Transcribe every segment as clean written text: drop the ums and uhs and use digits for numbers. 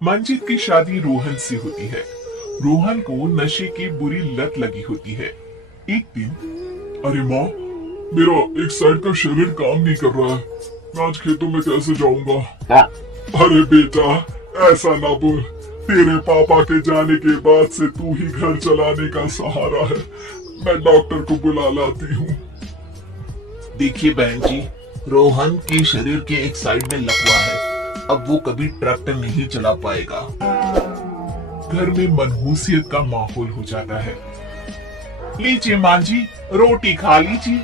मंजीत की शादी रोहन से होती है। रोहन को नशे की बुरी लत लगी होती है। एक दिन, अरे माँ, मेरा एक साइड का शरीर काम नहीं कर रहा है, मैं आज खेतों में कैसे जाऊंगा? अरे बेटा, ऐसा ना बोल, तेरे पापा के जाने के बाद से तू ही घर चलाने का सहारा है। मैं डॉक्टर को बुला लाती हूँ। देखिए बहन जी, रोहन के शरीर के एक साइड में लकवा है, अब वो कभी ट्रैक्टर नहीं चला पाएगा। घर में मनहूसियत का माहौल हो जाता है। लीजिए माँ जी, रोटी खा लीजिए।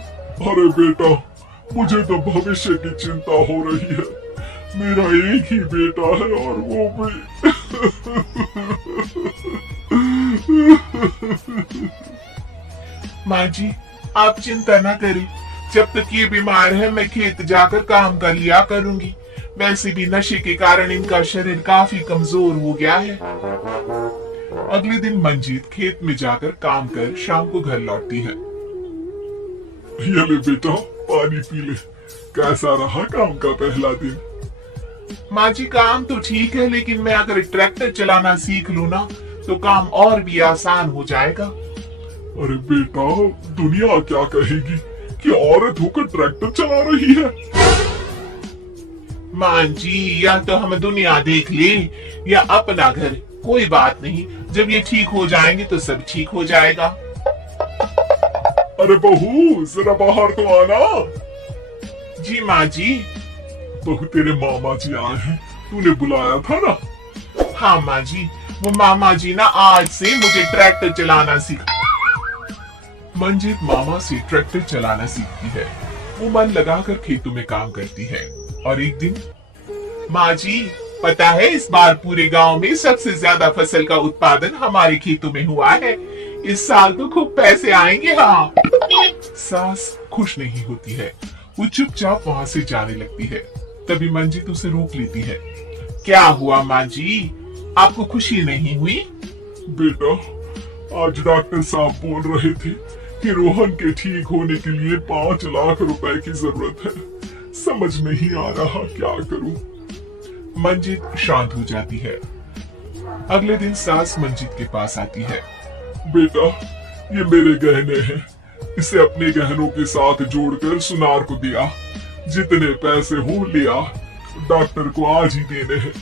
अरे बेटा, मुझे तो भविष्य की चिंता हो रही है। मेरा एक ही बेटा है और वो भी माँ जी, आप चिंता न करें, जब तक ये बीमार है मैं खेत जाकर काम कर लिया करूंगी। वैसे भी नशे के कारण इनका शरीर काफी कमजोर हो गया है। अगले दिन मंजीत खेत में जाकर काम कर शाम को घर लौटती है। ये ले बेटा, पानी पी ले। कैसा रहा काम का पहला दिन? माँ जी, काम तो ठीक है, लेकिन मैं अगर ट्रैक्टर चलाना सीख लूँ ना तो काम और भी आसान हो जाएगा। अरे बेटा, दुनिया क्या कहेगी कि औरत होकर ट्रैक्टर चला रही है? माँ जी, या तो हम दुनिया देख ले या अपना घर, कोई बात नहीं, जब ये ठीक हो जाएंगे तो सब ठीक हो जाएगा। अरे बहू, जरा बाहर तो आना। जी माँ जी। बहू, तेरे मामा जी आए हैं, तूने बुलाया था ना? हाँ माँ जी, वो मामा जी ना आज से मुझे ट्रैक्टर चलाना सिखा। मंजीत मामा से ट्रैक्टर चलाना सीखती है। वो मन लगाकर खेतों में काम करती है। और एक दिन, माँ जी, पता है इस बार पूरे गांव में सबसे ज्यादा फसल का उत्पादन हमारे खेतों में हुआ है। इस साल तो खूब पैसे आएंगे। हाँ। सास खुश नहीं होती है, वो चुपचाप वहाँ से जाने लगती है। तभी मंजीत उसे रोक लेती है। क्या हुआ माँ जी, आपको खुशी नहीं हुई? बेटा, आज डॉक्टर साहब बोल रहे थे कि रोहन के ठीक होने के लिए 5 लाख रुपए की जरूरत है। समझ नहीं आ रहा क्या करूं। मंजीत शांत हो जाती है। अगले दिन सास मंजीत के पास आती है। बेटा, ये मेरे गहने हैं, इसे अपने गहनों के साथ जोड़कर सुनार को दिया। जितने पैसे हो लिया, डॉक्टर को आज ही देने हैं।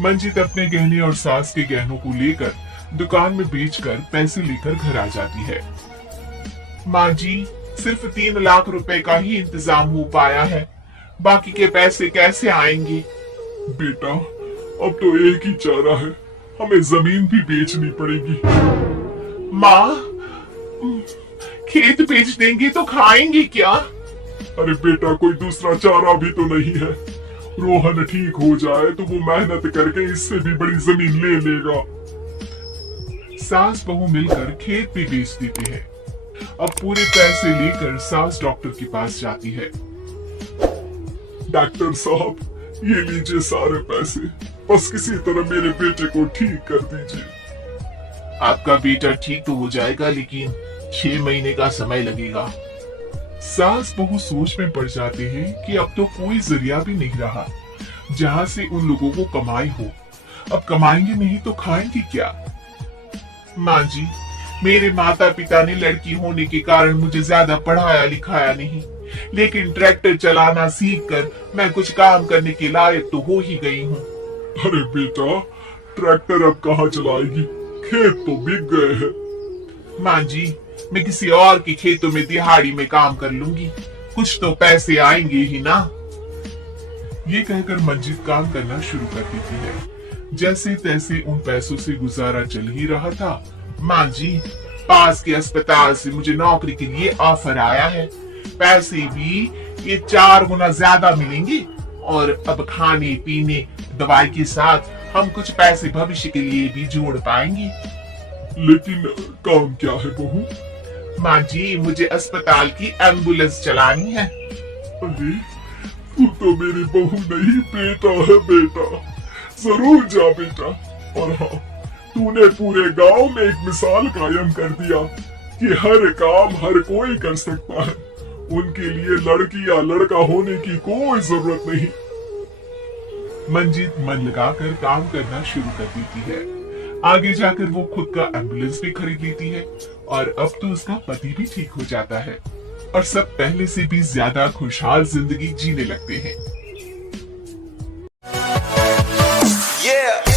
मंजीत अपने गहने और सास के गहनों को लेकर दुकान में बेचकर पैसे लेकर घर आ जाती है। माँ जी, सिर्फ 3 लाख रुपए का ही इंतजाम हो पाया है, बाकी के पैसे कैसे आएंगे? बेटा, अब तो एक ही चारा है, हमें जमीन भी बेचनी पड़ेगी। माँ, खेत बेच देंगे तो खाएंगे क्या? अरे बेटा, कोई दूसरा चारा भी तो नहीं है। रोहन ठीक हो जाए तो वो मेहनत करके इससे भी बड़ी जमीन ले लेगा। सास बहू मिलकर खेत भी बेच देते हैं। अब पूरे पैसे लेकर सास डॉक्टर के पास जाती है। डॉक्टर साहब, ये लीजिए सारे पैसे, बस किसी तरह मेरे बेटे को ठीक कर दीजिए। आपका बेटा ठीक तो हो जाएगा, लेकिन 6 महीने का समय लगेगा। सास बहू सोच में पड़ जाते हैं कि अब तो कोई जरिया भी नहीं रहा जहाँ से उन लोगों को कमाई हो। अब कमाएंगे नहीं तो खाएंगे क्या? माँ जी, मेरे माता पिता ने लड़की होने के कारण मुझे ज्यादा पढ़ाया लिखाया नहीं, लेकिन ट्रैक्टर चलाना सीखकर मैं कुछ काम करने के लायक तो हो ही गई हूँ। अरे बेटा, ट्रैक्टर अब कहाँ चलाएगी, खेत तो बिक गए हैं। माँ जी, मैं किसी और के खेतों में दिहाड़ी में काम कर लूंगी, कुछ तो पैसे आएंगे ही ना। ये कहकर मंजीत काम करना शुरू कर देती है। जैसे तैसे उन पैसों से गुजारा चल ही रहा था। माँ जी, पास के अस्पताल से मुझे नौकरी के लिए ऑफर आया है। पैसे भी ये 4 गुना ज्यादा मिलेंगे और अब खाने पीने दवाई के साथ हम कुछ पैसे भविष्य के लिए भी जोड़ पाएंगे। लेकिन काम क्या है बहू? माँ जी, मुझे अस्पताल की एम्बुलेंस चलानी है। अरे, तू तो मेरी बहू नहीं, बेटा है बेटा। जरूर जा बेटा। और हाँ, तूने पूरे गांव में एक मिसाल कायम कर दिया कि हर काम हर कोई कर सकता है। उनके लिए लड़की या लड़का होने की कोई जरूरत नहीं। मंजीत मन लगाकर काम करना शुरू कर देती है। आगे जाकर वो खुद का एम्बुलेंस भी खरीद लेती है और अब तो उसका पति भी ठीक हो जाता है और सब पहले से भी ज्यादा खुशहाल जिंदगी जीने लगते हैं। Yeah.